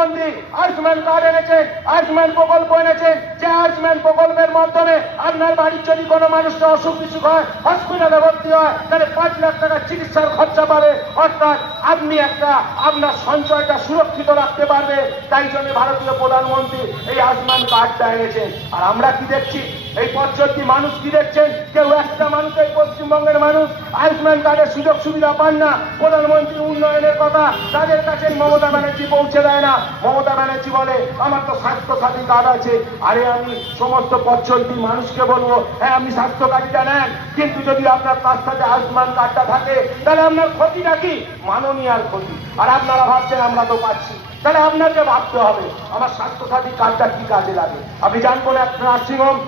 প্রধানমন্ত্রী আয়ুষ্মান কার্ড এনেছেন, আয়ুষ্মান প্রকল্প এনেছেন, যে আয়ুষ্মান প্রকল্পের মাধ্যমে আপনার বাড়ির যদি কোনো মানুষটা অসুখ বিসুখ হয়, হসপিটালে ভর্তি হয়, তাহলে 5 লাখ টাকা চিকিৎসার খরচা পাবে। অর্থাৎ আপনি আপনার সঞ্চয়টা সুরক্ষিত রাখতে পারবে। তাই জন্য ভারতীয় প্রধানমন্ত্রী এই আয়ুষ্মান কার্ডটা এনেছেন। আর আমরা কি দেখছি, এই 65 মানুষ কি দেখছেন, কেউ একটা মানুষ, এই পশ্চিমবঙ্গের মানুষ আয়ুষ্মান কার্ডের সুযোগ সুবিধা পান না। প্রধানমন্ত্রী উন্নয়নের কথা তাদের কাছে মমতা ব্যানার্জি পৌঁছে দেয় না। মমতা ব্যানার্জি বলে আমার তো স্বাস্থ্য সাথী কার্ড আছে। আরে আমি সমস্ত 65 মানুষকে বলবো, হ্যাঁ আপনি স্বাস্থ্য কার্ডটা নেন, কিন্তু যদি আপনার তার সাথে আয়ুষ্মান কার্ডটা থাকে তাহলে আপনার ক্ষতিটা কি? মাননীয়ার ক্ষতি। আর আপনারা ভাবছেন আমরা তো পাচ্ছি, তাহলে আপনাকে ভাবতে হবে আমার স্বাস্থ্য সাথী কার্ডটা কি কাজে লাগে। আপনি জানবেন একটা নার্সিংহোম,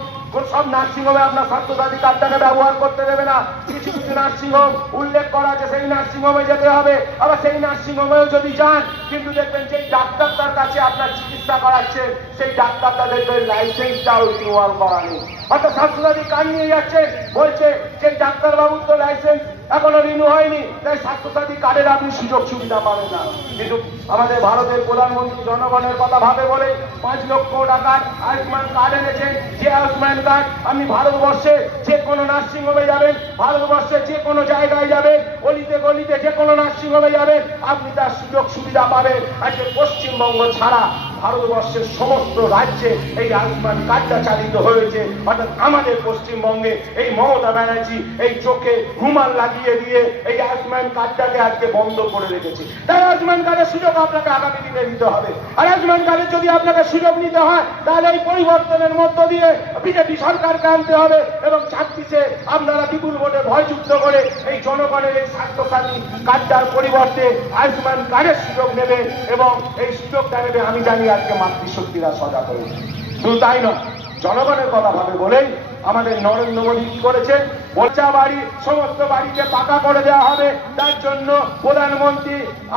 সব নার্সিংহোমে আপনার স্বাস্থ্যসাথী কার্ডটাকে ব্যবহার করতে দেবে না। কিছু কিছু নার্সিংহোম উল্লেখ করা আছে সেই নার্সিংহোমে যেতে হবে। আবার সেই নার্সিংহোমেও যদি যান, কিন্তু দেখবেন যেই ডাক্তারটার কাছে আপনার চিকিৎসা করাচ্ছে সেই ডাক্তারটা দেখবেন লাইসেন্সটাও রিনিউয়াল করা নেই। অর্থাৎ স্বাস্থ্যসাথী কার্ড নিয়ে যাচ্ছে, বলছে যে ডাক্তারবাবুর তো লাইসেন্স এখনো রিনিউ হয়নি, তাই স্বাস্থ্যসাথী কার্ডের আপনি সুযোগ সুবিধা পাবেন না। কিন্তু আমাদের ভারতের প্রধানমন্ত্রী জনগণের কথা ভাবে বলে 5 লক্ষ টাকার আয়ুষ্মান কার্ড এনেছেন। যে আয়ুষ্মান কার্ড আপনি ভারতবর্ষে যে কোনো নার্সিংহোমে যাবেন, ভারতবর্ষে যে কোনো জায়গায় যাবেন, অলিতে গলিতে যে কোনো নার্সিংহোমে যাবেন, আপনি তার সুযোগ সুবিধা পাবেন। আজকে পশ্চিমবঙ্গ ছাড়া ভারতবর্ষের সমস্ত রাজ্যে এই আয়ুষ্মান কার্ডটা চালিত হয়েছে। অর্থাৎ আমাদের পশ্চিমবঙ্গে এই মমতা ব্যানার্জি এই চোখে রুমাল লাগিয়ে দিয়ে এই আয়ুষ্মান কার্ডটাকে আজকে বন্ধ করে রেখেছে। তাই আয়ুষ্মান কার্ডের সুযোগ আপনাকে আগামী দিনে নিতে হবে। আর আয়ুষ্মান কার্ডের যদি আপনাকে সুযোগ নিতে হয়, তাহলে এই পরিবর্তনের মধ্য দিয়ে বিজেপি সরকারকে আনতে হবে এবং 26-এ আপনারা বিপুল ভোটে ভয়যুক্ত করে এই জনগণের এই স্বাস্থ্যসাথী কার্ডটার পরিবর্তে আয়ুষ্মান কার্ডের সুযোগ নেবে এবং এই সুযোগটা নেবে। আমি জানি আজকে মাতৃশক্তিরা সজাগ হয়েছে। শুধু তাই নয়, জনগণের কথা ভাবে বলেই আমাদের নরেন্দ্র মোদী কি করেছে, পচা বাড়ি সমস্ত বাড়িকে পাকা করে দেওয়া হবে। তার জন্য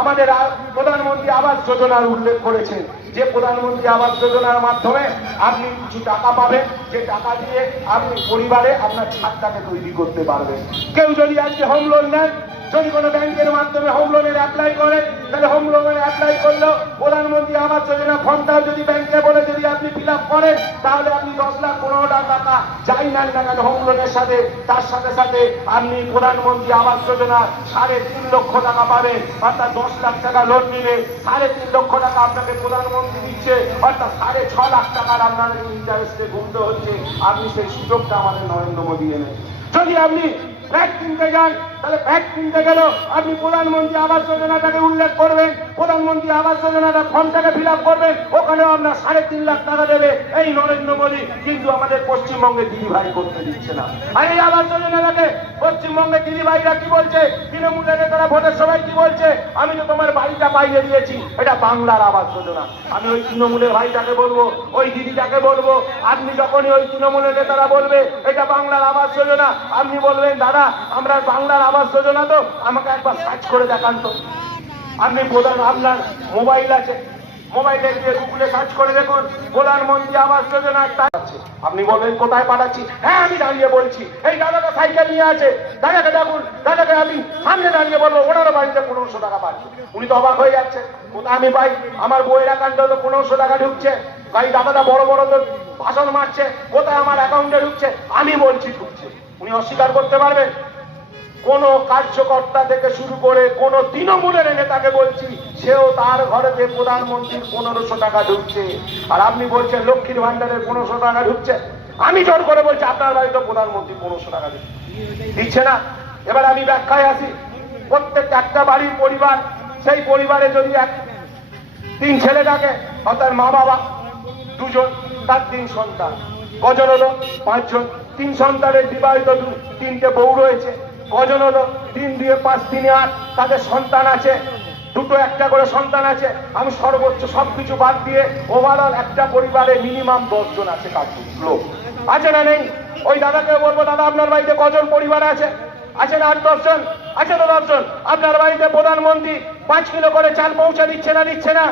আমাদের প্রধানমন্ত্রী আবাস যোজনার উল্লেখ করেছেন, যে প্রধানমন্ত্রী আবাস যোজনার মাধ্যমে আপনি কিছু টাকা পাবেন, যে টাকা দিয়ে আপনি পরিবারে আপনার ছাদটাকে তৈরি করতে পারবেন। কেউ যদি আজকে হোম লোন নেন, যদি কোনো ব্যাংকের মাধ্যমে হোম লোনের অ্যাপ্লাই করে, তাহলে হোম লোনের অ্যাপ্লাই করলেও প্রধানমন্ত্রী আবাস যোজনা ফর্মটাও যদি ব্যাংকে বলে যদি আপনি ফিল আপ করেন, তাহলে আপনি 10 লাখ 15 লাখ টাকা যাই নেন না কেন হোম লোনের সাথে, তার সাথে সাথে আপনি প্রধানমন্ত্রী আবাস যোজনা 3.5 লক্ষ টাকা পাবেন। অর্থাৎ 10 লাখ টাকা লোন নিলে 3.5 লক্ষ টাকা আপনাকে প্রধানমন্ত্রী দিচ্ছে। অর্থাৎ 6.5 লাখ টাকার আপনাদের ইন্টারেস্টে গুনতে হচ্ছে। আপনি সেই সুযোগটা আমাদের নরেন্দ্র মোদী এনেছেন। যদি আপনি ফ্ল্যাট কিনতে যান, তাহলে ফ্ল্যাট কিনতে গেলেও আপনি প্রধানমন্ত্রী আবাস যোজনাটাকে উল্লেখ করবেন, প্রধানমন্ত্রী আবাস যোজনাটা ফর্মটাকে ফিল আপ করবেন, ওখানেও আপনার 3.5 লাখ টাকা দেবে এই নরেন্দ্র মোদী। কিন্তু আমাদের পশ্চিমবঙ্গে দিদিভাই করতে দিচ্ছে না। আর এই আবাস যোজনাটাকে পশ্চিমবঙ্গে দিদিভাইরা কি বলছে, তৃণমূলের নেতারা ভোটের সবাই কি বলছে, আমি তো তোমার বাড়িটা পাইয়ে দিয়েছি, এটা বাংলার আবাস যোজনা। আমি ওই তৃণমূলের ভাইটাকে বলবো, ওই দিদিটাকে বলবো, আপনি যখনই ওই তৃণমূলের নেতারা বলবে এটা বাংলার আবাস যোজনা, আপনি বলবেন দাদা আমরা বাংলার আবাস যোজনা তো, আমাকে একবার সার্চ করে দেখান তো। আপনি আপনার মোবাইল আছে, মোবাইলে গিয়ে গুগলে সার্চ করে দেখুন প্রধানমন্ত্রী আবাস যোজনা একটা আছে। আপনি বলবেন কোথায় পাঠাচ্ছি, হ্যাঁ আমি দাঁড়িয়ে বলছি, এই দাদাটা সাইকেল নিয়ে আছে, দাদাকে দেখুন, দাদাকে আমি সামনে দাঁড়িয়ে বলবো ওনারও বাড়িতে 1500 টাকা পাচ্ছে। উনি তো অবাক হয়ে যাচ্ছে, কোথায় আমি পাই, আমার বইয়ের অ্যাকাউন্টে তো 1500 টাকা ঢুকছে। এই দাদাটা বড় বড় তো ভাষণ মারছে, কোথায় আমার অ্যাকাউন্টে ঢুকছে, আমি বলছি ঢুকছে। উনি অস্বীকার করতে পারবেন? কোন কার্যকর্তা থেকে শুরু করে কোন তৃণমূলের নেতাকে বলছি, সেও তার ঘরেতে প্রধানমন্ত্রীর 1500 টাকা ঢুকছে। আর আপনি বলছেন লক্ষ্মীর ভান্ডারের 1500 টাকা ঢুকছে। আমি জোর করে বলছি আপনার বাড়িতে প্রধানমন্ত্রী 1500 টাকা দিচ্ছে না। এবার আমি ব্যাখ্যায় আসি। প্রত্যেক একটা বাড়ির পরিবার, সেই পরিবারে যদি 3 ছেলে থাকে, অর্থাৎ মা বাবা 2 জন, তার 3 সন্তান, কজন হলো? 5 জন। 3 সন্তানের বিবাহিত 3টে বউ রয়েছে, কজন হলো? 3 2 5 3 8, তাদের সন্তান আছে, 2টো 1টা করে সন্তান আছে। আমি সর্বোচ্চ সবকিছু বাদ দিয়ে ওভারঅল একটা পরিবারে মিনিমাম 10 জন আছে। কাকুর লোক আছে না নেই? ওই দাদাকে বলবো দাদা আপনার বাড়িতে কজন পরিবার আছে? আছে না 8-10 জন? আছে তো 10 জন। আপনার বাড়িতে প্রধানমন্ত্রী 5 কিলো করে চাল পৌঁছে দিচ্ছে না? দিচ্ছে না?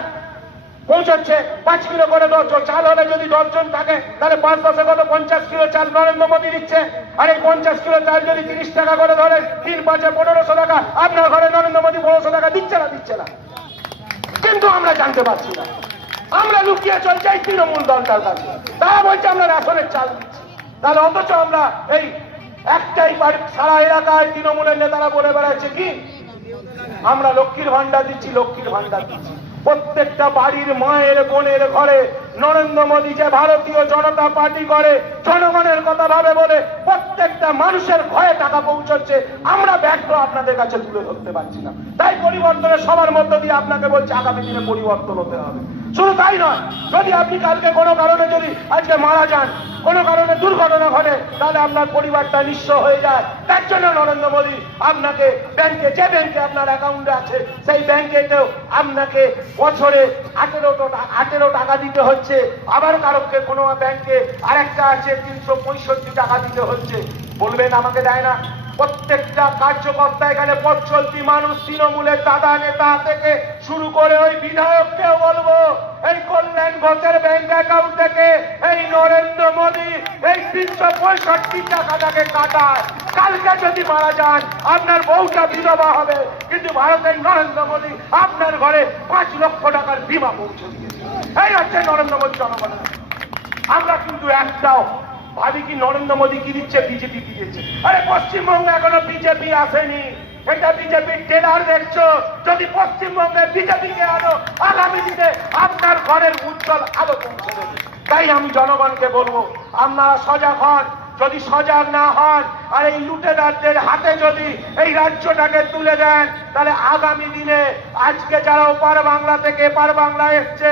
পৌঁছাচ্ছে। 5 কিলো করে চাল হলে যদি 10 জন থাকে, তাহলে 5 10 কত 50 কিলো চাল নরেন্দ্র মোদী দিচ্ছে। আর এই 50 কিলো চাল যদি 30 টাকা করে ধরেন, 3 5 1500 টাকা। আপনার ঘরে নরেন্দ্র মোদী 1500 টাকা দিচ্ছে না? দিচ্ছে না। কে কিন্তু আমরা জানতে পারছি না। আমরা লুকিয়ে চলছি এই তৃণমূল দলটার কাছে। তারা বলছে আমরা রেশনের চাল দিচ্ছি, তাহলে অথচ আমরা এই একটাই বাড়ি সারা এলাকায় তৃণমূলের নেতারা বলে বেড়াচ্ছে কি আমরা লক্ষ্মীর ভান্ডার দিচ্ছি, লক্ষ্মীর ভান্ডার দিচ্ছি। প্রত্যেকটা বাড়ির মায়ের বোনের ঘরে নরেন্দ্র মোদী যে ভারতীয় জনতা পার্টি করে জনগণের কথা ভাবে বলে প্রত্যেকটা মানুষের ঘরে টাকা পৌঁছচ্ছে, আমরা ব্যর্থ আপনাদের কাছে তুলে ধরতে পারছি না। তাই পরিবর্তনের সবার মধ্য দিয়ে আপনাকে বলছি আগামী দিনে পরিবর্তন হতে হবে। শুধু তাই নয়, যদি আপনি কালকে কোনো কারণে যদি আজকে মারা যান, কোনো কারণে দুর্ঘটনা ঘটে, তাহলে আপনার পরিবারটা নিঃস্ব হয়ে যায়। তার জন্য নরেন্দ্র মোদী আপনাকে ব্যাংকে, যে ব্যাংকে আপনার অ্যাকাউন্টে আছে সেই ব্যাংকেতেও আপনাকে বছরে 18 টাকা দিতে হচ্ছে। আবার কারোকে কোনো ব্যাংকে আরেকটা আছে 365 টাকা দিতে হচ্ছে। বলবেন আমাকে দেয় না? প্রত্যেকটা কার্যকর্তা এখানে পথ চলতি মানুষ, তৃণমূলের দাদা নেতা থেকে শুরু করে ওই বিধায়ককেও বলবো এই কল্যাণ ঘোষের ব্যাংক অ্যাকাউন্ট থেকে এই নরেন্দ্র মোদী এই 365 টাকাটাকে কাটায়। কালকে যদি মারা যান আপনার বউটা বিধবা হবে, কিন্তু ভারতের নরেন্দ্র মোদী আপনার ঘরে 5 লক্ষ টাকার বীমা পৌঁছে দিয়েছে। এই হচ্ছে নরেন্দ্র মোদী জনগণের। আমরা কিন্তু একটাও ভাবি কি নরেন্দ্র মোদী কি দিচ্ছে, বিজেপি কি দিচ্ছে। আরে পশ্চিমবঙ্গে এখনো বিজেপি আসেনি, এটা বিজেপির ট্রেলার দেখছো। যদি পশ্চিমবঙ্গে বিজেপিকে আনো আগামী দিনে আপনার ঘরের উজ্জ্বল আলো পৌঁছে দেবে। তাই আমি জনগণকে বলবো আপনারা সজাগ হন। যদি সজাগ না হন আর এই লুটেরাদের হাতে যদি এই রাজ্যটাকে তুলে দেন, তাহলে আগামী দিনে আজকে যারা ওপার বাংলা থেকে এপার বাংলা এসছে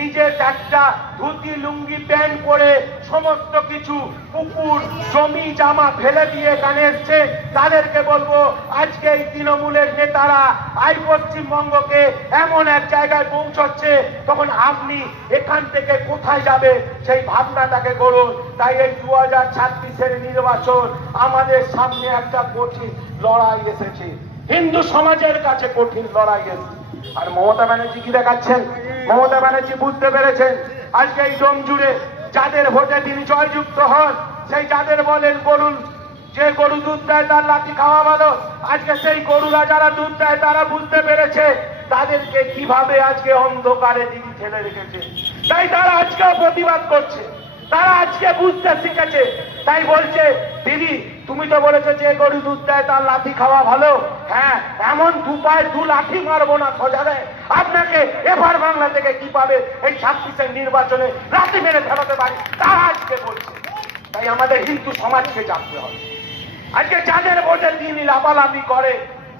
নিজের একটা ধুতি লুঙ্গি প্যান্ট পরে সমস্ত কিছু পুকুর জমি জামা ফেলে দিয়ে এখানে এসছে, তাদেরকে বলবো আজকে এই তৃণমূলের নেতারা আজ পশ্চিমবঙ্গকে এমন এক জায়গায় পৌঁছচ্ছে, তখন আপনি এখান থেকে কোথায় যাবে সেই ভাবনাটাকে করুন। তাই এই 2026-এর নির্বাচন আমাদের সামনে একটা কঠিন লড়াই এসেছে, হিন্দু সমাজের কাছে কঠিন লড়াই এসেছে। আর মমতা ব্যানার্জি কি দেখাচ্ছেন? মমতা ব্যানার্জি বুঝতে পেরেছেন আজকে এই দম জুড়ে যাদের ভোটে তিনি জয়যুক্ত হন, সেই যাদের বলেন গরুর যে গরু দুধ দেয় তার লাঠি খাওয়া ভালো, আজকে সেই গরুরা যারা দুধ দেয় তারা বুঝতে পেরেছে তাদেরকে কিভাবে আজকে অন্ধকারে তিনি ঠেলে রেখেছে। তাই তারা আজকে প্রতিবাদ করছে, তারা আজকে বুঝতে শিখেছে। তাই বলছে দিদি তুমি তো বলেছো যে গরু দুধ দেয় তার লাঠি খাওয়া ভালো। হ্যাঁ, এমন দু পায়ে 2 লাঠি মারবো না সোজা দেয় আপনাকে এবার বাংলা থেকে কি পাবে এই 26-এর নির্বাচনে লাঠি মেরে ফেলাতে পারি, তারা আজকে বলছে। তাই আমাদের হিন্দু সমাজকে জানতে হবে। আজকে যাদের ভোটে তিনি লাফালাফি করে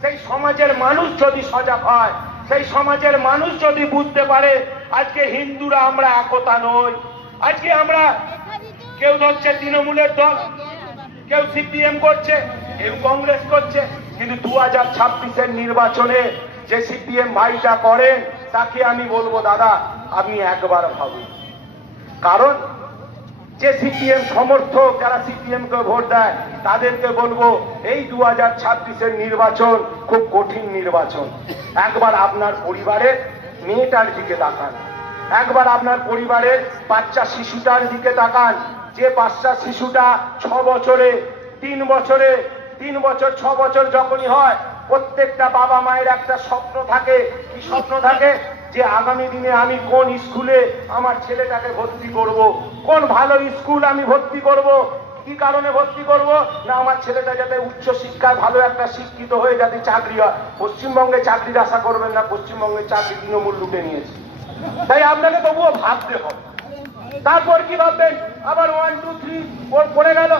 সেই সমাজের মানুষ যদি সজাগ হয়, সেই সমাজের মানুষ যদি বুঝতে পারে আজকে হিন্দুরা আমরা একতা নই। আজকে আমরা কেউ ধরছে তৃণমূলের দল, কেউ সিপিএম করছে, কেউ কংগ্রেস করছে, কিন্তু 2026-এর নির্বাচনে যে সিপিএম ভাইটা করেন তাকে আমি বলবো দাদা আপনি একবার ভাবুন। কারণ যে সিপিএম সমর্থক যারা সিপিএম কে ভোট দেয় তাদেরকে বলবো এই 2026-এর নির্বাচন খুব কঠিন নির্বাচন। একবার আপনার পরিবারের মেয়েটার দিকে তাকান, একবার আপনার পরিবারের বাচ্চা শিশুটার দিকে তাকান। যে বাচ্চা শিশুটা 6 বছরে 3 বছরে 3 বছর 6 বছর যখনই হয় প্রত্যেকটা বাবা মায়ের একটা স্বপ্ন থাকে। কি স্বপ্ন থাকে? যে আগামী দিনে আমি কোন স্কুলে আমার ছেলেটাকে ভর্তি করব, কোন ভালো স্কুল আমি ভর্তি করব। কি কারণে ভর্তি করব না আমার ছেলেটা যাতে উচ্চ শিক্ষায় ভালো একটা শিক্ষিত হয়ে যাতে চাকরি হয়। পশ্চিমবঙ্গে চাকরির আশা করবেন না, পশ্চিমবঙ্গের চাকরি তৃণমূল লুটে নিয়েছে। তাই আপনাকে তবুও ভাবতে হবে। তারপর কি ভাববেন? আবার 1 2 3 ওর পড়ে গেল,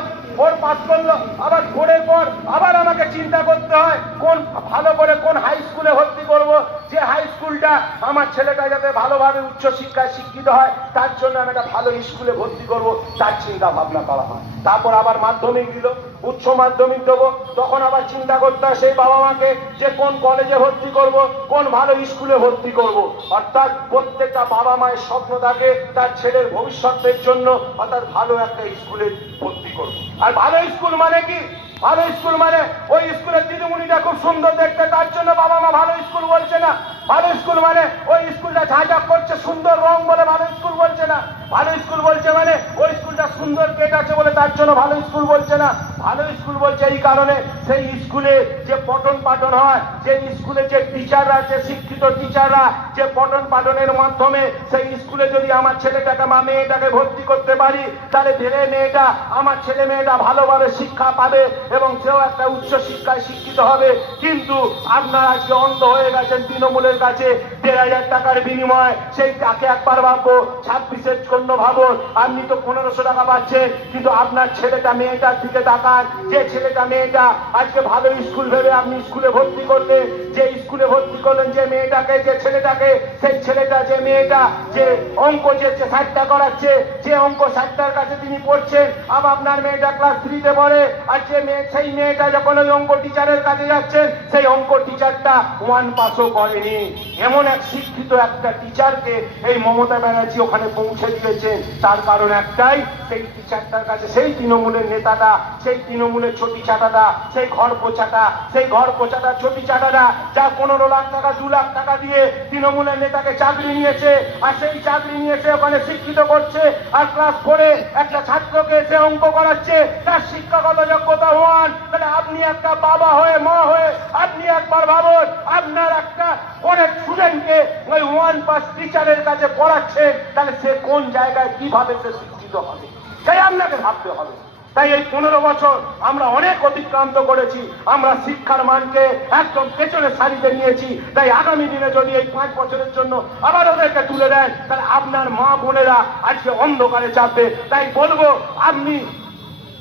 ওর পাস করলো, আবার 4-এর পর আবার আমাকে চিন্তা করতে হয় কোন ভালো করে কোন হাই স্কুলে ভর্তি করব, যে হাই স্কুলটা আমার ছেলেটা যাতে ভালোভাবে উচ্চ শিক্ষায় শিক্ষিত হয় তার জন্য আমি একটা ভালো স্কুলে ভর্তি করব, তার চিন্তা ভাবনা করা হয়। তারপর আবার মাধ্যমিক দিল, উচ্চ মাধ্যমিক দেবো, তখন আবার চিন্তা করতে হয় সেই বাবা মাকে যে কোন কলেজে ভর্তি করব, কোন ভালো স্কুলে ভর্তি করব। অর্থাৎ প্রত্যেকটা বাবা মায়ের স্বপ্ন থাকে তার ছেলের ভবিষ্যতের জন্য অর্থাৎ ভালো একটা স্কুলে ভর্তি করব। আর ভালো স্কুল মানে কি? ভালো স্কুল মানে ওই স্কুলের দিদিমণিটা খুব সুন্দর দেখতে, তার জন্য বাবা মা ভালো স্কুল বলছে না। ভালো স্কুল মানে ওই স্কুলটা ঝাঁঝাক করছে সুন্দর রং বলে ভালো স্কুল বলছে না। ভালো স্কুল বলছে মানে ওই স্কুলটা সুন্দর গেট আছে বলে তার জন্য ভালো স্কুল বলছে না। ভালো স্কুল বলছে এই কারণে সেই স্কুলে যে পঠন পাঠন হয়, যে স্কুলে যে টিচাররা, যে শিক্ষিত টিচাররা যে পঠন পাঠনের মাধ্যমে সেই স্কুলে যদি আমার ছেলেটাকে বা মেয়েটাকে ভর্তি করতে পারি, তাহলে ধীরে মেয়েটা, আমার ছেলে মেয়েটা ভালোভাবে শিক্ষা পাবে এবং সেও একটা উচ্চ শিক্ষায় শিক্ষিত হবে। কিন্তু আপনারা আজকে অন্ধ হয়ে গেছেন তৃণমূলের কাছে। ১,৫০০ টাকার বিনিময়ে সেই তাকে একবার ভাববো, ২৬-এর জন্য ভাবুন। আপনি তো ১৫০০ টাকা পাচ্ছেন, কিন্তু আপনার ছেলেটা মেয়েটার দিকে তাকান। যে ছেলেটা মেয়েটা আজকে ভালো স্কুল ভেবে আপনি স্কুলে ভর্তি করলেন, যে স্কুলে ভর্তি করলেন যে মেয়েটাকে, যে ছেলেটাকে, সেই ছেলেটা যে মেয়েটা যে অঙ্ক যে ৬০টা করাচ্ছে, যে অঙ্ক ৬০টার কাছে তিনি পড়ছেন, আবার আপনার মেয়েটা ক্লাস 3-তে পড়ে, আর যে সেই মেয়েটা যখন ওই অঙ্ক টিচারের কাছে যাচ্ছেন, সেই অঙ্ক টিচারটা 1 পাসও করেনি। এমন এক শিক্ষিত একটা টিচারকে এই মমতা ব্যানার্জি ওখানে পৌঁছে দিয়েছেন। তার কারণ একটাই, সেই টিচারটার কাছে সেই তৃণমূলের নেতাটা, সেই তৃণমূলের ছটি চাটাটা, সেই ঘর পোছাটা, সেই ঘর পোছাটা ছটি চাটাটা যা 15 লাখ টাকা 2 লাখ টাকা দিয়ে তৃণমূলের নেতাকে চাকরি নিয়েছে, আর সেই চাকরি নিয়েছে ওখানে শিক্ষিত করছে, আর ক্লাস 4-এ একটা ছাত্রকে এসে অঙ্ক করাচ্ছে, তার শিক্ষাগত যোগ্যতা 1। তাহলে আপনি একটা বাবা হয়ে, মা হয়ে আপনি একবার ভাবুন, আপনার একটা অনেক স্টুডেন্টকে ওই 1 পাস টিচারের কাছে পড়াচ্ছে, তাহলে সে কোন জায়গায় কিভাবে সে শিক্ষিত হবে, তাই আপনাকে ভাবতে হবে। তাই এই 15 বছর আমরা অনেক অতিক্রান্ত করেছি, আমরা শিক্ষার মানকে একদম পেছনের সারিতে নিয়েছি। তাই আগামী দিনে যদি এই 5 বছরের জন্য আবার ওদেরকে তুলে দেন, তাহলে আপনার মা বোনেরা আজকে অন্ধকারে চাপবে। তাই বলবো, আপনি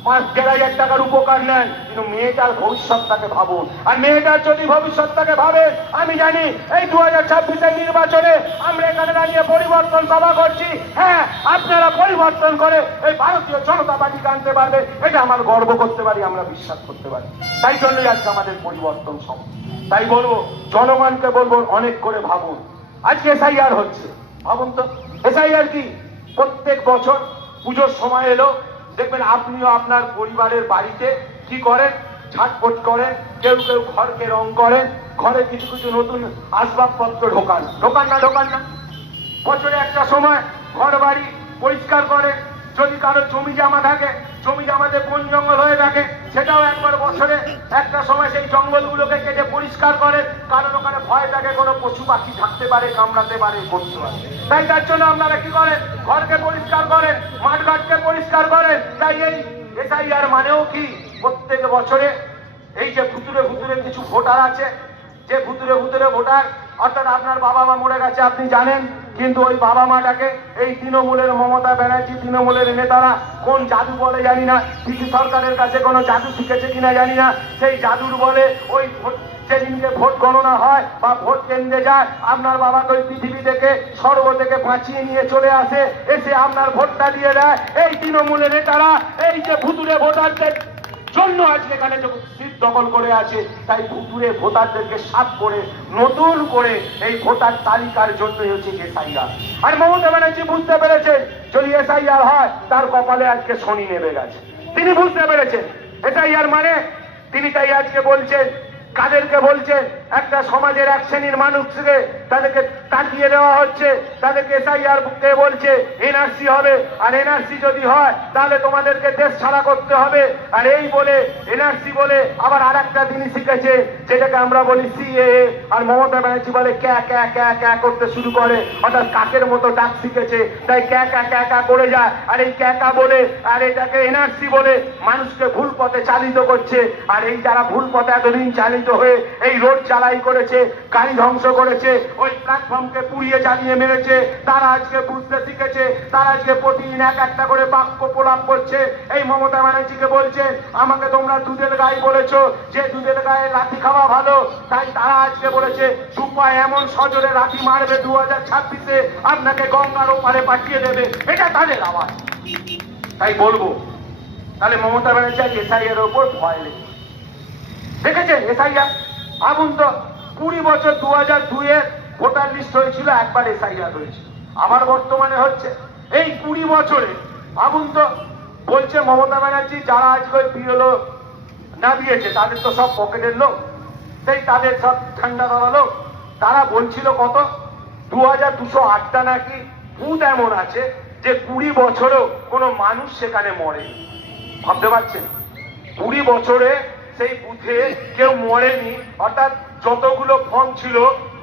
৫,৫০০ টাকার উপকার নেন, কিন্তু মেয়েটার ভবিষ্যৎটাকে ভাবুন। আর মেয়েটার যদি ভবিষ্যৎটাকে ভাবেন, আমি জানি এই 2026-এর নির্বাচনে আমরা এখানে দাঁড়িয়ে পরিবর্তন সভা করছি। হ্যাঁ, আপনারা পরিবর্তন করে এই ভারতীয় জনতা পার্টিকে আনতে পারবে, এটা আমার গর্ব করতে পারি, আমরা বিশ্বাস করতে পারি। তাই জন্যই আজকে আমাদের পরিবর্তন সভা। তাই বলবো, জনগণকে বলবো, অনেক করে ভাবুন। আজকে এসআইআর হচ্ছে, ভাবুন তো এসআইআর কি? প্রত্যেক বছর পুজোর সময় এলো, দেখবেন আপনিও আপনার পরিবারের বাড়িতে কি করেন, ঝাটপট করেন, কেউ কেউ ঘরকে রং করেন, ঘরে কিছু কিছু নতুন আসবাবপত্র ঢোকান না। বছরে একটা সময় ঘর বাড়ি পরিষ্কার করেন। যদি কারো জমি জামা থাকে, জমি জামাতে বন জঙ্গল হয়ে থাকে, সেটাও একবার বছরে একটা সময় সেই জঙ্গলগুলোকে কেটে পরিষ্কার করেন। কারণ ওখানে ভয় থাকে কোনো পশু পাখি থাকতে পারে, কামড়াতে পারে, করতে পারে। তাই তার জন্য আপনারা কি করেন, ঘরকে পরিষ্কার করেন, মাঠঘাটকে পরিষ্কার করেন। তাই এই এসআইআর মানেও কি, প্রত্যেক বছরে এই যে ভুতুরে ভুতুরে কিছু ভোটার আছে, যে ভুতুরে ভুতুরে ভোটার, অর্থাৎ আপনার বাবা মা মরে গেছে আপনি জানেন, কিন্তু ওই বাবা মাটাকে এই তৃণমূলের মমতা ব্যানার্জি, তৃণমূলের নেতারা কোন জাদু বলে জানি না, দিদি সরকারের কাছে কোনো জাদু শিখেছে কিনা জানি না, সেই জাদুর বলে ওই যেদিনকে ভোট গণনা হয় বা ভোট কেন্দ্রে যায়, আপনার বাবাকে ওই পৃথিবী থেকে, স্বর্গ থেকে বাঁচিয়ে নিয়ে চলে আসে, এসে আপনার ভোটটা দিয়ে দেয় এই তৃণমূলের নেতারা। এই যে ভুতুরে ভোটারদের জন্য আজকে এখানে সিট দখল করে আছে। তাই ভুতুরে ভোটারদেরকে সাফ করে নতুন করে এই ভোটার তালিকার জন্যই হচ্ছে এসআইআর। আর মমতা ব্যানার্জি বুঝতে পেরেছেন, যদি এসআইআর হয় তার কপালে আজকে শনি নেমে গেছে। তিনি বুঝতে পেরেছেন এসআইআর মানে, তিনি তাই আজকে বলছেন, কাদেরকে বলছেন, একটা সমাজের এক শ্রেণীর মানুষকে তাদেরকে তাকিয়ে দেওয়া হচ্ছে, তাদেরকে এসআইআর কে বলছে এনআরসি হবে, আর এনআরসি যদি হয় তাহলে তোমাদেরকে দেশ ছাড়া করতে হবে। আর এই বলে এনআরসি বলে আবার আর একটা জিনিস শিখেছে, যেটাকে আমরা বলি সিএএ, আর মমতা ব্যানার্জি বলে ক্যা ক্যা ক্যা ক্যা করতে শুরু করে, অর্থাৎ কাকের মতো ডাক শিখেছে, তাই ক্যা ক্যা ক্যা ক্যা করে যায়। আর এই ক্যা ক্যা বলে আর এটাকে এনআরসি বলে মানুষকে ভুল পথে চালিত করছে। আর এই যারা ভুল পথে এতদিন চালিত হয়ে এই রোড চালাই করেছে, গাড়ি ধ্বংস করেছে, ওই প্ল্যাটফর্মকে পুড়িয়ে জ্বালিয়ে মেরেছে, তারা আজকে বুঝতে শিখেছে, তারা আজকে প্রতিদিন এক একটা করে বাক্য প্রলাপ করছে। এই মমতা ব্যানার্জিকে বলছেন, আমাকে তোমরা দুধের গায়ে বলেছো, যে দুধের গায়ে লাঠি খাওয়া ভালো, তাই তারা আজকে বলেছে সুপায় এমন সজোরে লাঠি মারবে 2026-এ আপনাকে গঙ্গার ওপারে পাঠিয়ে দেবে। এটা তাদের আওয়াজ। তাই বলবো, তাহলে মমতা ব্যানার্জি এসআইআর ওপর ভয় লেগে দেখেছেন এসআইআর। ভাবুন তো, 20 বছর 2002-এর ভোটার লিস্ট হয়েছিল, একবার এসআইআর হয়েছিল, আবার বর্তমানে হচ্ছে। এই 20 বছরে ভাবুন তো, বলছে মমতা ব্যানার্জি যারা আজকে বিএলও না দিয়েছে তাদের তো সব পকেটের লোক, সেই তাদের সব ঠান্ডা ধরা লোক। তারা বলছিল কত 2208টা নাকি বুথ এমন আছে যে 20 বছরেও কোনো মানুষ সেখানে মরে। ভাবতে পারছেন? 20 বছরে সেই বুথে কেউ মরেনি, অর্থাৎ যতগুলো ফর্ম ছিল,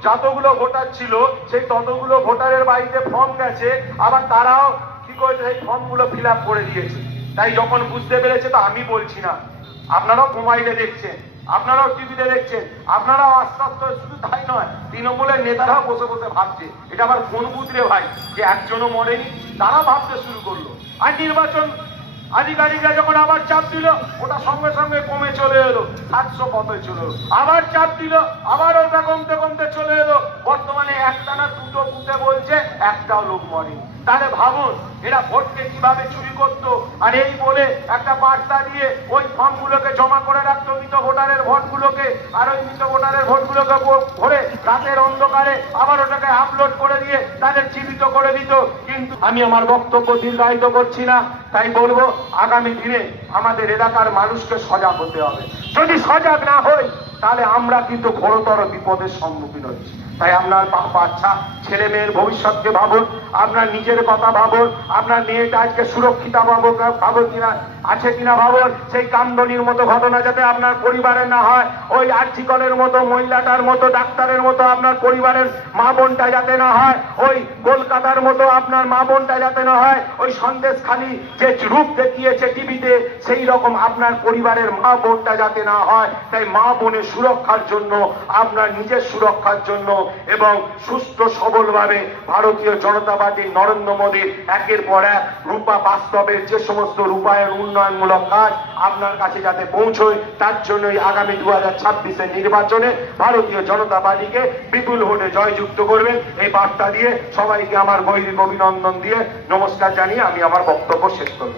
যতগুলো ভোটার ছিল, সেই ততগুলো ভোটারের বাড়িতে ফর্ম গেছে, আবার তারাও কি করেছে সেই ফর্মগুলো ফিল আপ করে দিয়েছে। তাই যখন বুঝতে পেরেছে, তো আমি বলছি না, আপনারাও মোবাইলে দেখছেন, আপনারাও টিভিতে দেখছেন, আপনারাও আস্তে আস্তে, শুধু তাই নয়, তৃণমূলের নেতারাও বসে বসে ভাবছে এটা আবার কোন বুথ রে ভাই, যে একজনও মরেনি, তারা ভাবতে শুরু করলো। আর নির্বাচন আধিকারিকরা যখন আবার চাপ দিল, ওটা সঙ্গে সঙ্গে কমে চলে এলো, 700 কত চলে এলো, আবার চাপ দিল, আবার ওটা কমতে কমতে চলে এলো, বর্তমানে একটা না দুটো বুথে বলছে একটাও লোক মরেনি। তাহলে ভাবুন এরা ভোটকে কিভাবে চুরি করতো। আর এই বলে একটা বার্তা দিয়ে ওই ফর্মগুলোকে জমা করে রাখতো, মৃত ভোটারের ভোটগুলোকে, আর ওই মৃত ভোটারের ভোটগুলোকে ভরে রাতের অন্ধকারে আবার ওটাকে আপলোড করে দিয়ে তাদের জীবিত করে দিত। কিন্তু আমি আমার বক্তব্য দীর্ঘায়িত করছি না, তাই বলবো আগামী দিনে আমাদের এলাকার মানুষকে সজাগ হতে হবে। যদি সজাগ না হই, তাহলে আমরা কিন্তু ঘোরতর বিপদের সম্মুখীন হচ্ছি। তাই আপনার বাচ্চা ছেলে মেয়ের ভবিষ্যৎকে ভাবুন, আপনার নিজের কথা ভাবুন, আপনার মেয়েটা আজকে সুরক্ষিত ভাবো কিনা, আছে কিনা ভাবুন। সেই কামদনির মতো ঘটনা যাতে আপনার পরিবারে না হয়, ওই আর্জিকলের মতো মহিলাটার মতো, ডাক্তারের মতো আপনার পরিবারের মা বোনটা যাতে না হয়, ওই কলকাতার মতো আপনার মা বোনটা যাতে না হয়, ওই সন্দেশখালী যে রূপ দেখিয়েছে টিভিতে, সেই রকম আপনার পরিবারের মা বোনটা যাতে না হয়। তাই মা বোনের সুরক্ষার জন্য, আপনার নিজের সুরক্ষার জন্য এবং সুস্থ সবলভাবে ভারতীয় জনতা পার্টি নরেন্দ্র মোদীর একের পর এক রূপা বাস্তবের যে সমস্ত রূপায়ণ উন্নয়নমূলক কাজ আপনার কাছে যাতে পৌঁছয়, তার জন্যই আগামী 2026-এর নির্বাচনে ভারতীয় জনতা পার্টিকে বিপুল ভোটে জয়যুক্ত করবেন। এই বার্তা দিয়ে সবাইকে আমার গৈরিক অভিনন্দন দিয়ে নমস্কার জানিয়ে আমি আমার বক্তব্য শেষ করব।